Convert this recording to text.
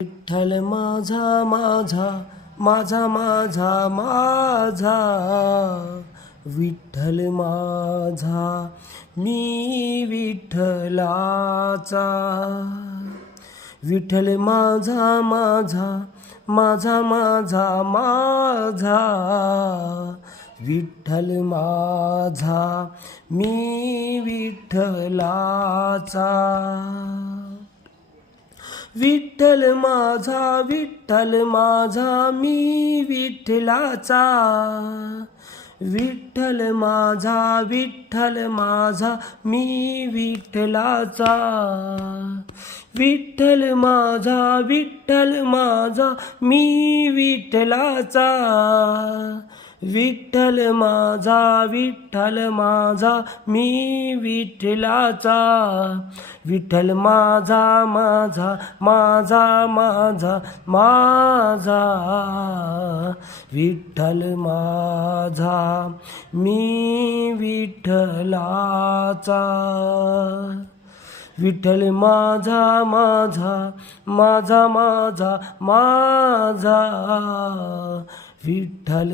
विठ्ठल माझा माझा माझा माझा माझा विठ्ठल माझा मी विठ्ठलाचा विठ्ठल माझा माझा माझा माझा माझा विठ्ठल माझा मी विठ्ठलाचा विठ्ठल माझा मी विठ्ठलाचा विठ्ठल माझा मी विठ्ठलाचा विठ्ठल माझा मी विठ्ठलाचा विठ्ठल माझा मी विठ्ठलाचा विठ्ठल माझा माझा माझा माझा माझा विठ्ठल माझा मी विठ्ठलाचा विठ्ठल माझा माझा माझा माझा माझा विठ्ठल